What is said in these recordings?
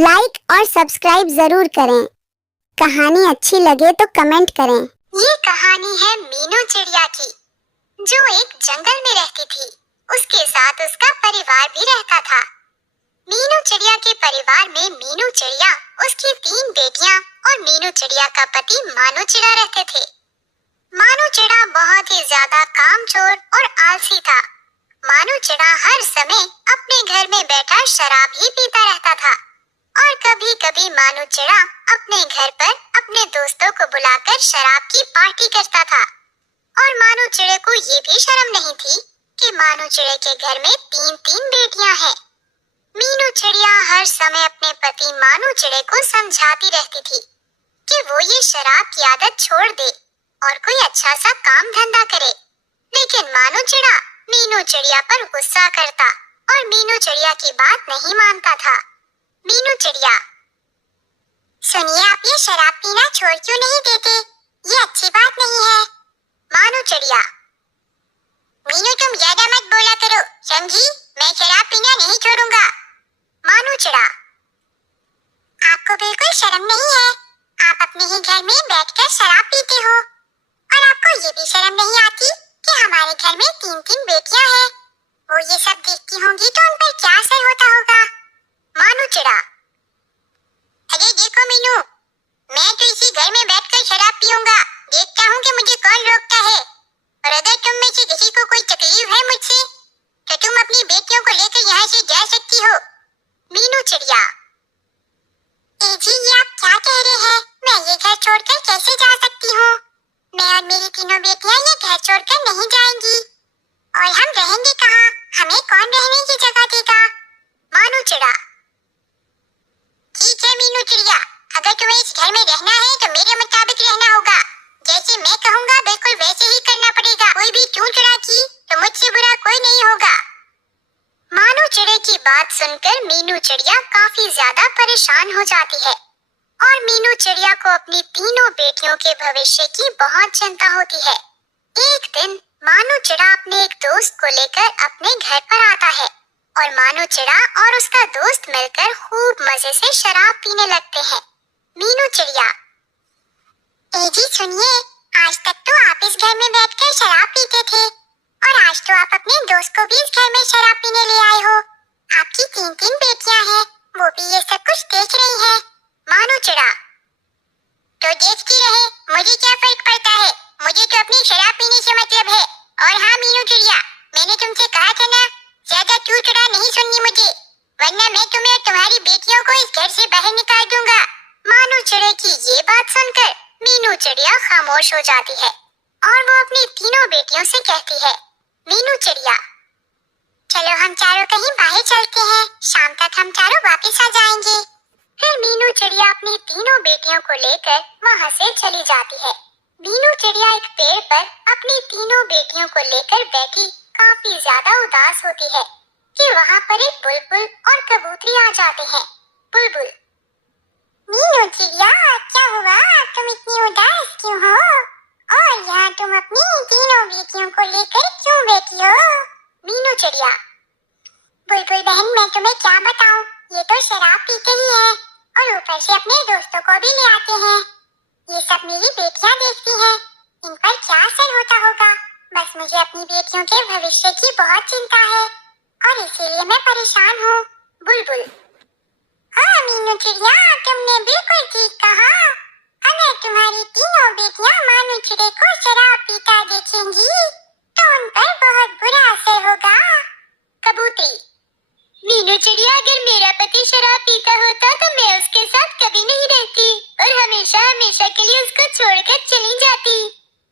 Like और subscribe जरूर करें। कहानी अच्छी लगे तो कमेंट करें। ये कहानी है मीनू चिड़िया की, जो एक जंगल में रहती थी। उसके साथ उसका परिवार भी रहता था। मीनू चिड़िया के परिवार में मीनू चिड़िया, उसकी 3 बेटियां और मीनू चिड़िया का पति मानू चिड़ा रहते थे। मानू चिड़ा बहुत ही ज्यादा कामचोर और आलसी था। मानू चिड़ा हर समय अपने घर में बैठा शराब ही पीता रहता था और कभी कभी मानू चिड़ा अपने घर पर अपने दोस्तों को बुलाकर शराब की पार्टी करता था। और मानू चिड़े को ये भी शर्म नहीं थी कि मानू चिड़े के घर में 3 बेटियां हैं। मीनू चिड़िया हर समय अपने पति मानू चिड़े को समझाती रहती थी कि वो ये शराब की आदत छोड़ दे और कोई अच्छा सा काम धंधा करे। लेकिन मानू चिड़ा मीनू चिड़िया पर गुस्सा करता और मीनू चिड़िया की बात नहीं मानता था। मीनू चिड़िया, सुनिए, आप ये शराब पीना छोड़ क्यों नहीं देते? ये अच्छी बात नहीं है। मानू चिड़िया, मीनू तुम ज्यादा मत बोला करो, समझी? मैं शराब पीना नहीं छोड़ूंगा। मानू चिड़ा, आपको बिल्कुल शर्म नहीं है। आप अपने ही घर में बैठकर शराब पीते हो और आपको ये भी शर्म नहीं आती कि हमारे घर में 3 बेटियां हैं। वो ये सब देखती होंगी तो उन पर क्या असर होता होगा। मानू चिड़ा, अरे देखो मीनू, मैं तो इसी घर में बैठकर शराब पीऊंगा। देखता हूँ कि मुझे कौन रोकता है। और अगर तुम में से किसी को कोई तकलीफ है मुझसे, तो तुम अपनी बेटियों को लेकर यहाँ से जा सकती हो। मीनू चिड़िया, ए जी, ये आप क्या कह रहे हैं? मैं ये घर छोड़कर कैसे जा सकती हूँ? मैं और मेरी 3 बेटियां ये घर छोड़कर नहीं जाएंगी। और हम रहेंगे कहाँ? हमें कौन रहने की जगह देगा? मानू चिड़ा, ठीक है मीनू चिड़िया, अगर तुम्हें इस घर में रहना है तो मेरे मुताबिक रहना होगा। जैसे मैं कहूँगा बिल्कुल वैसे ही करना पड़ेगा। कोई भी चूं चुरा की तो मुझसे बुरा कोई नहीं होगा। मानू चिड़े की बात सुनकर मीनू चिड़िया काफी ज्यादा परेशान हो जाती है और मीनू चिड़िया को अपनी 3 बेटियों के भविष्य की बहुत चिंता होती है। एक दिन मानू चिड़ा अपने एक दोस्त को लेकर अपने घर पर आता है और मानू चिड़ा और उसका दोस्त मिलकर खूब मजे से शराब पीने लगते हैं। मीनू चिड़िया, ए जी सुनिए, आज तक तो आप इस घर में बैठकर शराब पीते थे और आज तो आप अपने दोस्त को भी इस घर में शराब पीने ले आए हो। आपकी 3 बेटियां हैं, वो भी ये सब कुछ देख रही हैं। मानू चिड़ा, तो देखती रहे, मुझे क्या फर्क पड़ता है? मुझे तो अपनी शराब पीने से मतलब है। और हाँ मीनू चिड़िया, मैंने तुमसे कहा था ना, ज्यादा चू चुड़ा नहीं सुननी मुझे, वरना मैं तुम्हें और तुम्हारी बेटियों को इस घर से बाहर निकाल दूंगा। मानू चिड़े की ये बात सुनकर मीनू चिड़िया खामोश हो जाती है और वो अपनी 3 बेटियों से कहती है, मीनू चिड़िया, चलो हम चारों कहीं बाहर चलते हैं, शाम तक हम चारों वापस आ जाएंगे। फिर मीनू चिड़िया अपनी 3 बेटियों को लेकर वहाँ से चली जाती है। मीनू चिड़िया एक पेड़ पर अपनी 3 बेटियों को लेकर बैठी काफी ज्यादा उदास होती है कि वहाँ पर एक बुलबुल और कबूतरी आ जाते हैं। बुलबुल, मीनू चिड़िया, क्या हुआ? तुम इतनी उदास क्यों हो? और यहाँ तुम अपनी 3 बेटियों को लेकर क्यों बैठी हो? मीनू चिड़िया, बुलबुल बहन, मैं तुम्हें क्या बताऊं, ये तो शराब पीते ही हैं और ऊपर से अपने दोस्तों को भी ले आते हैं। ये सब मेरी बेटियां देखती हैं, इन पर क्या असर होता होगा? बस मुझे अपनी बेटियों के भविष्य की बहुत चिंता है और इसीलिए मैं परेशान हूँ। बुलबुल, हाँ मीनू चिड़िया, तुमने बिल्कुल ठीक कहा। अगर तुम्हारी 3 बेटियां मानू चिड़े को शराब पीता देखेंगी तो उन पर बहुत बुरा असर होगा। कबूतरी, मीनू चिड़िया, अगर मेरा पति शराब पीता होता तो मैं उसके साथ कभी नहीं रहती और हमेशा हमेशा के लिए उसको छोड़कर चली जाती।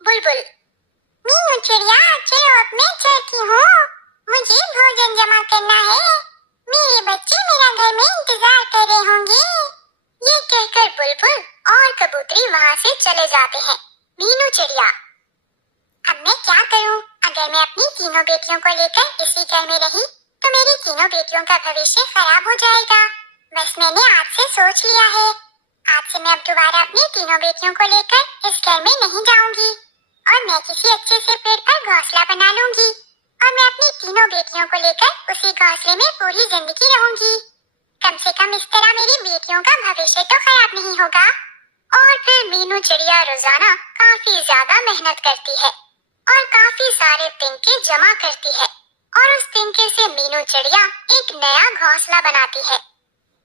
बुलबुल, मीनू चिड़िया, चलो अब मैं चलती हूँ, मुझे भोजन जमा करना है, मेरे बच्चे मेरा घर में इंतजार कर रहे होंगे। ये कहकर बुलबुल और कबूतरी वहाँ से चले जाते हैं। मीनू चिड़िया, अब मैं क्या करूँ? अगर मैं अपनी 3 बेटियों को लेकर इसी घर में रही तो मेरी 3 बेटियों का भविष्य खराब हो जाएगा। बस मैंने आज से सोच लिया है, आज से मैं अब दोबारा अपनी 3 बेटियों को लेकर इस घर में नहीं जाऊंगी और मैं किसी अच्छे से पेड़ पर घोंसला बना लूंगी और मैं अपनी 3 बेटियों को लेकर उसी घोंसले में पूरी जिंदगी रहूंगी। कम से कम इस तरह मेरी बेटियों का भविष्य तो खराब नहीं होगा। और फिर मीनू चिड़िया रोजाना काफी ज्यादा मेहनत करती है और काफी सारे तिनके जमा करती है और उस तिनके से मीनू चिड़िया एक नया घोंसला बनाती है।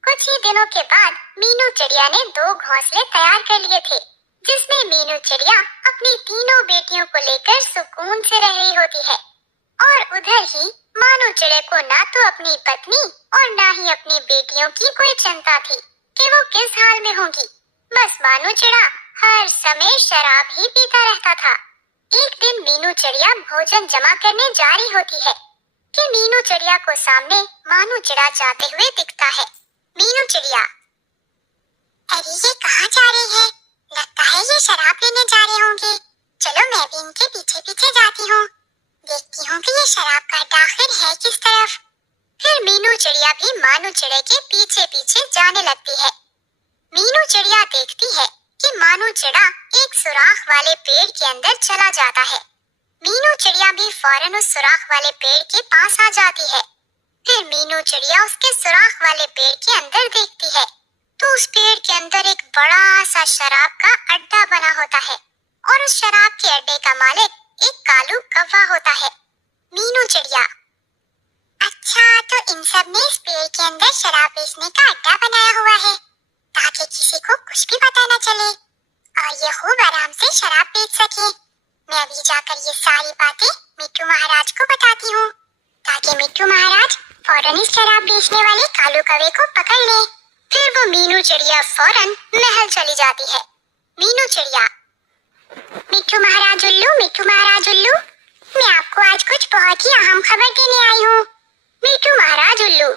कुछ ही दिनों के बाद मीनू चिड़िया ने 2 घोंसले तैयार कर लिए थे, जिसमें मीनू चिड़िया अपनी तीनों बेटियों को लेकर सुकून से रह रही होती है। और उधर ही मानू चिड़े को ना तो अपनी पत्नी और ना ही अपनी बेटियों की कोई चिंता थी कि वो किस हाल में होंगी। बस मानू चिड़ा हर समय शराब ही पीता रहता था। एक दिन मीनू चिड़िया भोजन जमा करने जा रही होती है कि मीनू चिड़िया को सामने मानू चिड़ा जाते हुए दिखता है। मीनू चिड़िया, अरे ये कहाँ जा रही है? लगता है ये शराब लेने जा रहे होंगे। चलो मैं भी इनके पीछे पीछे जाती हूँ, देखती हूँ कि ये शराब का अड्डा आखिर है किस तरफ। फिर मीनू चिड़िया भी मानू चिड़े के पीछे पीछे जाने लगती है। मीनू चिड़िया देखती है कि मानू चिड़ा एक सुराख वाले पेड़ के अंदर चला जाता है। मीनू चिड़िया भी फौरन उस सुराख वाले पेड़ के पास आ जाती है। फिर मीनू चिड़िया उसके सुराख वाले पेड़ के अंदर देखती है तो उस पेड़ के अंदर एक बड़ा सा शराब का अड्डा बना होता है और उस शराब के अड्डे का मालिक एक कालू कौवा होता है। मीनू चिड़िया, अच्छा तो इन सब ने इस पेड़ के अंदर शराब बेचने का अड्डा बनाया हुआ है ताकि किसी को कुछ भी पता न चले और ये खूब आराम से शराब बेच सके। मैं अभी जाकर ये सारी बातें मिट्टू महाराज को बताती हूँ ताकि मिट्टू महाराज फौरन इस शराब बेचने वाले कालू कौवे को पकड़ ले। फिर वो मीनू चिड़िया फौरन महल चली जाती है। मीनू चिड़िया, मिट्टू महाराज उल्लू, मिट्टू महाराज उल्लू, मैं आपको आज कुछ बहुत ही अहम खबर देने आई हूँ। मिट्टू महाराज उल्लू,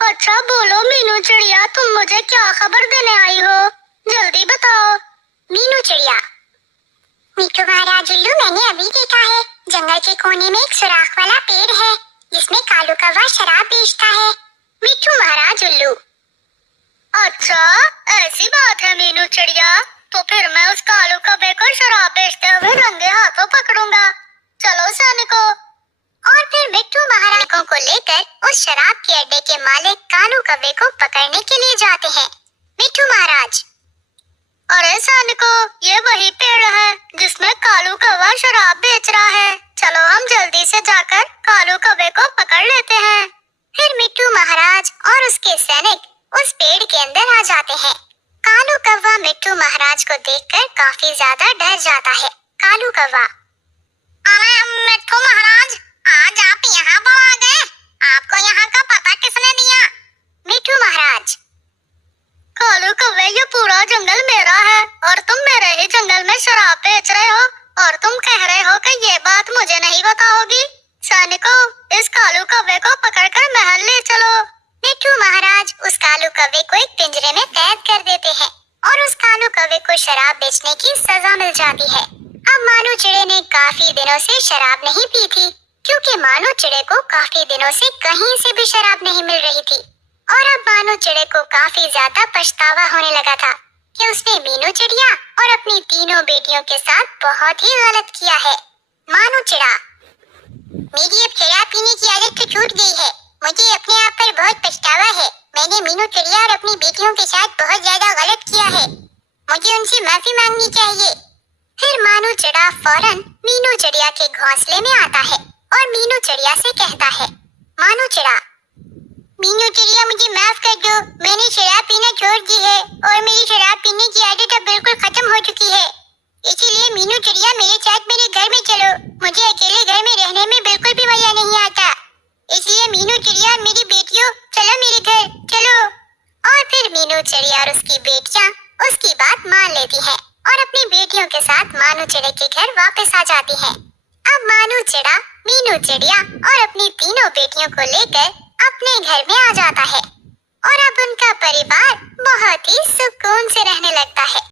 अच्छा बोलो मीनू चिड़िया, तुम मुझे क्या खबर देने आई हो? जल्दी बताओ। मीनू चिड़िया, मिट्टू महाराज उल्लू, मैंने अभी देखा है जंगल के कोने में एक सुराख वाला पेड़ है जिसमें कालू कौवा शराब बेचता है। मिट्टू महाराज उल्लू, अच्छा ऐसी बात है मीनू चिड़िया, तो फिर मैं उस कालू कौवे को शराब बेचते हुए रंगे हाथों पकड़ूंगा। चलो सैनिकों। और फिर मिट्टू महाराज को लेकर उस शराब के अड्डे के मालिक कालू कौवे को पकड़ने के लिए जाते हैं। मिट्टू महाराज, अरे सैनिकों, ये वही पेड़ है जिसमें कालू कौवा शराब बेच रहा है। चलो हम जल्दी से जाकर कालू कौवे को पकड़ लेते हैं। फिर मिट्टू महाराज और उसके सैनिक उस पेड़ के अंदर आ जाते हैं। कालू कौवा मिट्टू महाराज को देखकर काफी ज्यादा डर जाता है। कालू कौवा, अरे मिट्टू महाराज, आज आप यहाँ पर आ गए, आपको यहाँ का पता किसने दिया? मिट्टू महाराज, कालू कौवे, ये पूरा जंगल मेरा है और तुम मेरे ही जंगल में शराब बेच रहे हो और तुम कह रहे हो कि ये बात मुझे नहीं बताओगी। सैनिकों, इस कालू कौवे को पकड़कर महल ले चलो। मिट्टू महाराज उस कालू कौवे को एक पिंजरे में कैद कर देते हैं और उस कालू कौवे को शराब बेचने की सजा मिल जाती है। अब मानू चिड़े ने काफी दिनों से शराब नहीं पी थी क्योंकि मानू चिड़े को काफी दिनों से कहीं से भी शराब नहीं मिल रही थी और अब मानू चिड़े को काफी ज्यादा पछतावा होने लगा था कि उसने मीनू चिड़िया और अपनी तीनों बेटियों के साथ बहुत ही गलत किया है। मानू चिड़ा, मेरी अब शराब पीने की आदत तो छूट गई है, मुझे अपने आप पर बहुत पछतावा है। मैंने मीनू चिड़िया और अपनी बेटियों के साथ बहुत ज्यादा गलत किया है, मुझे उनसे माफी मांगनी चाहिए। फिर मानू चिड़ा फौरन मीनू चिड़िया के घोंसले में आता है और मीनू चिड़िया से कहता है, मानू चिड़ा, मीनू चिड़िया मुझे माफ कर दो, मैंने शराब पीना छोड़ दी है और मेरी शराब पीने की आदत अब बिल्कुल खत्म हो चुकी है। इसीलिए मीनू चिड़िया मेरे साथ मेरे घर में चलो, मुझे अकेले घर में रहने में बिल्कुल भी मजा नहीं आता। इसलिए मीनू चिड़िया और मेरी बेटियों, चलो मेरे घर चलो। और फिर मीनू चिड़िया और उसकी बेटियां उसकी बात मान लेती हैं और अपनी बेटियों के साथ मानू चिड़े के घर वापस आ जाती हैं। अब मानू चिड़ा मीनू चिड़िया और अपनी तीनों बेटियों को लेकर अपने घर में आ जाता है और अब उनका परिवार बहुत ही सुकून से रहने लगता है।